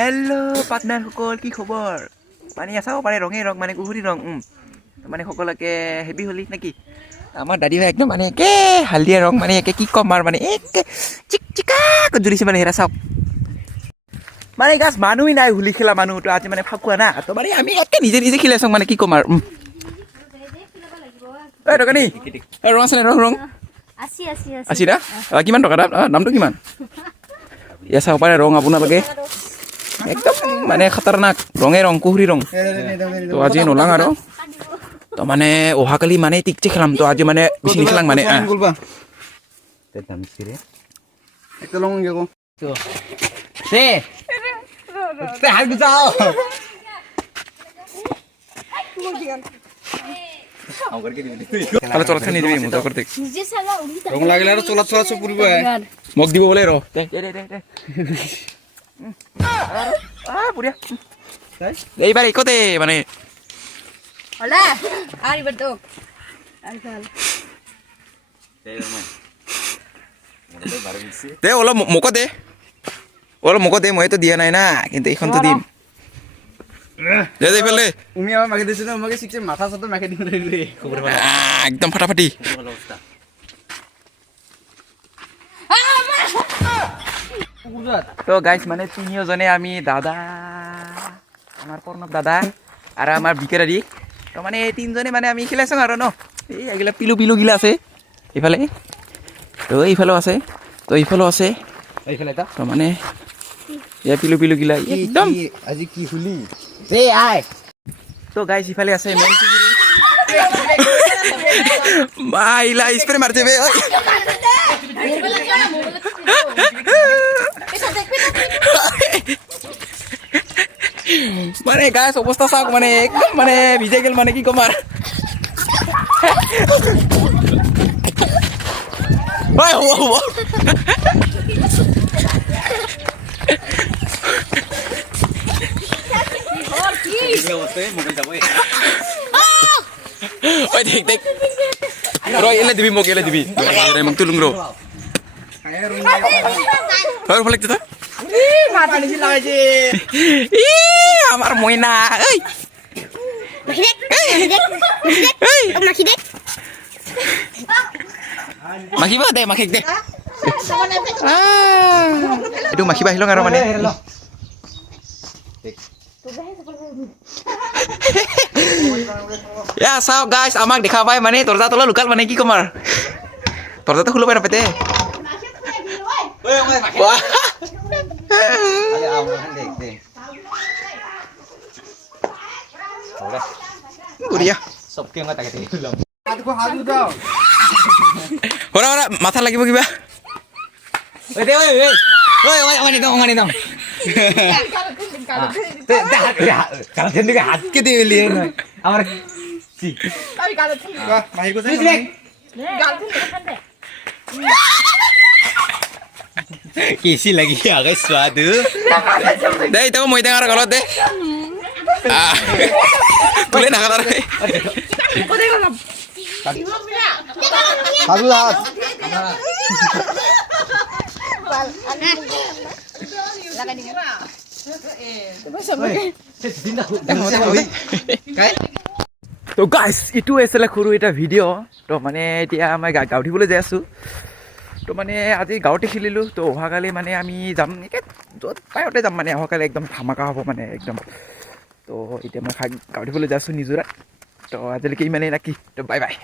Hello' partner সকল, কি খবৰ? মানে চাব পাৰে ৰঙে ৰং মানে কুহুৰি ৰং মানে সকলোকে হেভি হলি নেকি? আমাৰ দাদী ভাই একদম মানে একে হালধীয়া ৰং মানে একে কি ক'ম আৰু মানে একে চিক চিকাক জুৰিছে মানে হেৰা চাওক মানে গাছ মানুহেই নাই হোলী খেলা মানুহটো আজি মানে ফাকুৱা না তো মানে আমি একে নিজে নিজে খেলাই চাওঁ মানে কি ক'ম আৰু এই দোকানী ৰং আছে নে ৰং আছি না কিমান টকা দামটো কিমান? ইয়া চাব পাৰে ৰং আপোনালোকে একদম মানে খাতাৰনাক ৰঙে ৰং কুহুৰি ৰং তো আজি নোলাং আৰু তো মানে অহাকালি মানে টিকটি খেলাম তো আজি মানে বেছি নিখেলাং মানে মোক দিব বোলে ৰ এইবাৰ একতে মানে দে অলপ মোকো দে মইতো দিয়া নাই না কিন্তু এইখনতো দিম দে দে ফেলে তুমি আমার মাকে দিছিল আমাকে শিখছে মাথা সাথে মাকে দিন রে একদম ফাটাফাটি তো গাইস মানে তিনিওজনে আমি দাদা আমাৰ প্ৰণৱ দাদা আৰু আমাৰ বিকেৰাৰী তো মানে এই তিনিজনে মানে আমি খেলাইছোঁ আৰু ন এই এইগিলা পিলু পিলু গিলা আছে এইফালে তো এইফালেও আছে তো এইফালেও আছে এইফালে এটা তো মানে এই পিলু পিলু গিলা একদম আজি কি হুলি রে আয় তো গাইস ইফালে আছে মেন মাইলা স্প্রে মারতে বে মানে গাইস অবস্থা চাওক মানে একদম মানে ভিজে গেল মানে কি কম আর ভাই হো হো ওই দেখ দেখ ro ele dibi mo ele dibi re mang tulung ro ro balik ta মাথা নিচে লাগাইছে আমার ময়না এই মাখি দে মাখিবা দে মাখিক দে এইটো মাখিবা আহিলং আৰু মানে ya sao guys আমাক দেখা পাই মানে দরজা তলা লুকাল মানে কি কমার দরজাটা খুলে পাই না পেতে বঢ়িয়া সবকে মই তাকে দিলাম হাতকো হাত উঠাও হরা হরা মাথা লাগিব কিবা ওই দে ওই ওই ওই ওই দাও কারণ থেকে হাত কে দিয়ে লিয়ে না আমার কি আমি কালো ঠিক ভাই কো দে গাল ঠিক দে कैसी लगी आगे स्वाद दे तो মই টেঙাৰ গলত দে তুলে নাখালা ৰে হাত হাত লাগা দিগে তো গাইস ইটো আছিলে সৰু এটা ভিডিঅ' তো মানে এতিয়া মই গা উঠিবলৈ যাই আছোঁ তো মানে আজি গাঁৱতে খেলিলোঁ তো অহাকালি মানে আমি যাম একে য'ত পায়তে যাম মানে অহাকালি একদম ধামাকা হ'ব মানে একদম তো এতিয়া মই গাঁৱত উঠিবলৈ যাই আছোঁ নিজৰাত তো আজিলৈকে ইমানেই নাকি তো বাই বাই